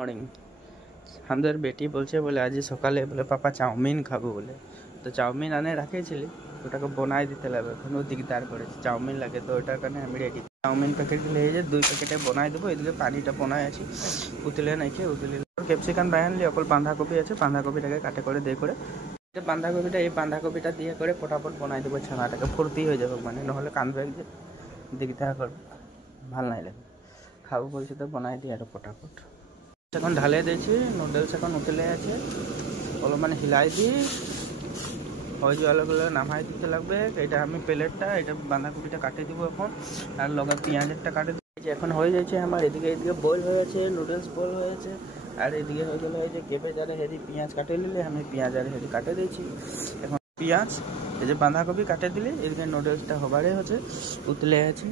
মর্নিং আমাদের বেটি বলছে বলে আজ সকালে বলে পাপা চাউমিন খাবো বলে, তো চাউমিন আনে রাখেছিলি, ওটাকে বনাই দিতে লাগবে। এখন ও দিকদার করেছে, চাউমিন লাগে, তো ওটার কারণে আমি রেডি চাউমিন প্যাকেটগুলো এই যে 2 প্যাকেটে বনাই দেবো। এদিকে পানিটা বনাই আছে, উতলে নাকি উতলে ক্যাপসিকাম বানানলি অকল বাঁধাকপি আছে, বাঁধাকপিটাকে কাটে করে দিয়ে করে বাঁধাকপিটা এই বাঁধাকপিটা দিয়ে করে ফটাফট বনাই দেবো। ছানাটাকে ফুর্তি হয়ে যাবে, মানে নহলে কাঁদবে যে দিকদার করবে, ভাল নাই লাগে। খাবো বলছে তো বনাই দিই আর ফটাফট। এখন ঢালে দিয়েছি, নুডলস এখন উতলে আছে, অলপমান হিলাই দিই, হয়ে যাওয়ার বলে নামাই দিতে লাগবে। এটা আমি প্লেটটা এটা বাঁধাকপিটা কাটে দিব এখন, আর লগে পেঁয়াজ একটা কাটে দিয়েছি। এখন হয়ে যাচ্ছে আমার এদিকে বয়েল হয়েছে, নুডলস বয়েল হয়েছে, আর এদিকে হয়ে গেলে এই যে কেবেজ আর হেরি পেঁয়াজ কাটে নিলে আমি পেঁয়াজ আর হেরি কাটে দিয়েছি। এখন পেঁয়াজ এই যে বাঁধাকপি কাটে দিলে, এদিকে নুডলসটা হবারে হচ্ছে, উতলে আছে,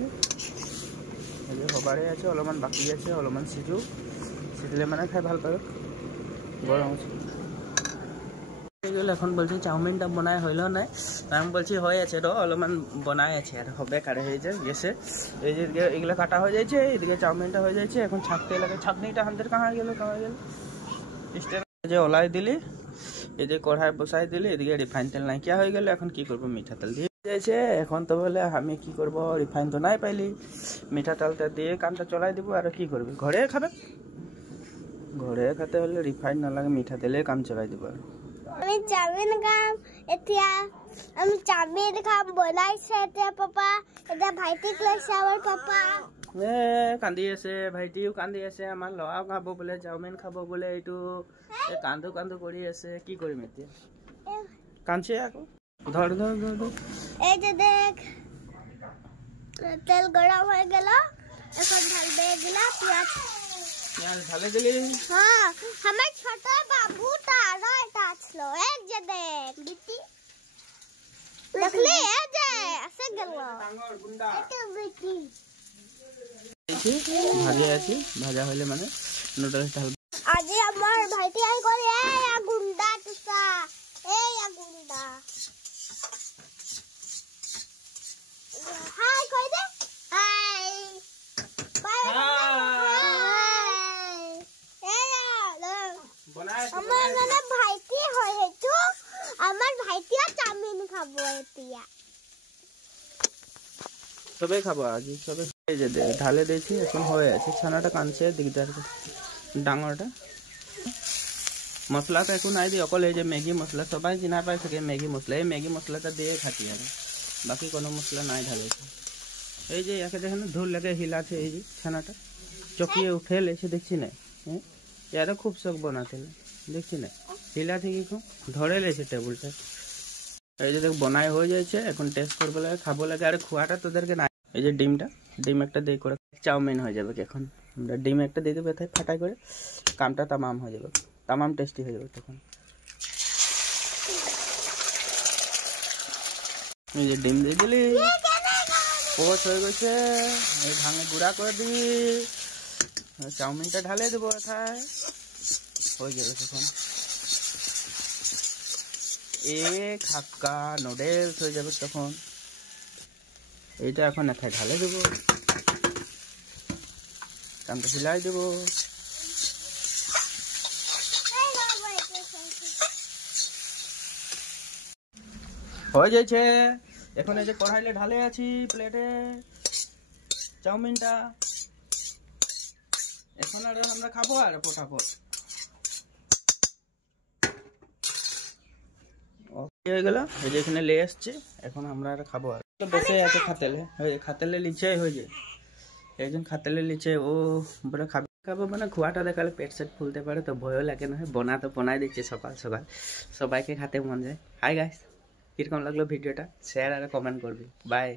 এই যে হবারে আছে, অলপমান বাকি আছে, অলপমান সিজলে মানে খাই ভাল পাবে, গরম আছে। এখন বলছি চাউমিনটা বনাই হইল নাই, আমি বলছি হয়ে আছে র অলপমান বনাই আছে আর হবে কারে হয়ে যায় গেছে। এই যে এগুলো কাটা হয়ে যাচ্ছে, এদিকে চাউমিনটা হয়ে যাচ্ছে, এখন ছাঁকতে লাগে। ছাঁকনিটা হাতের কাহা গেল যে ওলাই দিলি, এই যে কড়াই বসাই দিলি, এদিকে রিফাইন তেল নাই কিয়া হয়ে গেল। এখন কি করবো, মিঠা তেল দিয়ে যাইছে। এখন তো বলে আমি কি করব, রিফাইন তো নাই পাইলি, মিঠা তেলটা দিয়ে কামটা চলাই দিব। আর কি করবি, ঘরে খাবে, ঘরে খেতে হলে রিফাইন না লাগে, মিঠা তেলে কাম চলাই দিব। আমি চাউমিন খাম, এতিয়া আমি চাউমিন খাম বনাইছে এতিয়া পাপা, এতিয়া ভাইটিক লৈছে আমাৰ পাপা। কান্দি আছে, ভাইটিও কান্দি আছে, আমাৰ ল'ৰাও খাব বোলে, চাউমিন খাব বোলে। এইটো কান্দো কান্দো কৰি আছে, কি কৰিম এতিয়া, কান্দছে আকৌ। ধৰ ধৰ ধৰ ধৰ, এই যে দেখ তেল গরম হয়ে গেল, এখন ঢালবে এগুলা পেঁয়াজ ঢালে দিলি। হ্যাঁ, আমার ছোট বাবুটা আরো এটা আসলো, এই যে দেখ বিটি দেখলি, এই যে আসে গেল এটা বিটি। ভাজা আছে, ভাজা হইলে মানে নুডলস ঢালবে। আজি আমার ভাইটি আই করে এই গুন্ডা টুসা, এই গুন্ডা হাই কই দে, হাই বাই আমার মানে ভাইটি হয় হেতু, আমার ভাইটিও চাউমিন খাবো এতিয়া, সবাই খাবো আজ, সবাই এই যে ঢালে দিয়েছি, এখন হয়ে আছে। ছানাটা কাঁদছে দিকদার, ডাঙরটা মশলা তো এখন নাই দিই, অকল এই যে ম্যাগি মশলা সবাই চিনা পাই থাকে, ম্যাগি মশলা, এই ম্যাগি মশলাটা দিয়ে খাটি আর বাকি কোনো মশলা নাই ঢালেছে। এই যে একে দেখেন ধুল লাগে হিলাছে, এই যে ছানাটা চকিয়ে উঠে লেছে দেখছি না, হ্যাঁ ইয়ারে খুব শখ বানাতে দেখছি না, হিলা থেকে খুব ধরে লেছে টেবুলটা। এই যে দেখ বনাই হয়ে যাচ্ছে, এখন টেস্ট করবো লাগে, খাবো লাগে। আর খোয়াটা তোদেরকে না, এই যে ডিম একটা দিয়ে করে চাউমিন হয়ে যাবে। এখন আমরা ডিম একটা দিয়ে দেবো এতে ফাটাই করে, কামটা তামাম হয়ে যাবে, তামাম টেস্টি হয়ে যাবে তখন। এই যে ডিম দিয়ে দিলি, পোচ হয়ে গেছে, এই ভাঙে গুঁড়া করে দিবি, চাউমিনটা ঢালে দেবো এথায়, হয়ে যাবে তখন এক হাক্কা নুডলস হয়ে যাবে তখন। এইটা এখন এথায় ঢালে দেবো, কামটা হিলাই দেবো। হয়ে যাচ্ছে, এখন এই যে কড়াইলে ঢালে আছি প্লেটে চাউমিনটা, এখন আর আমরা খাবো আর ফটাফট। হয়ে গেল, এই যে এখানে লে আসছে, এখন আমরা আর খাবো। আর বসে আছে খাতেলে, খাতেলে লিচে হয়ে যায়, একজন খাতেলে লিচে, ও বলে খাবো মানে খোয়াটা দেখালে পেট সেট ফুলতে পারে, তো ভয়ও লাগে না, বনা তো বনাই দিচ্ছে সকাল সকাল, সবাইকে খাতে মন যায়। হাই গাইস, কিরকম লাগলো ভিডিওটা, শেয়ার আর কমেন্ট করবি, বাই।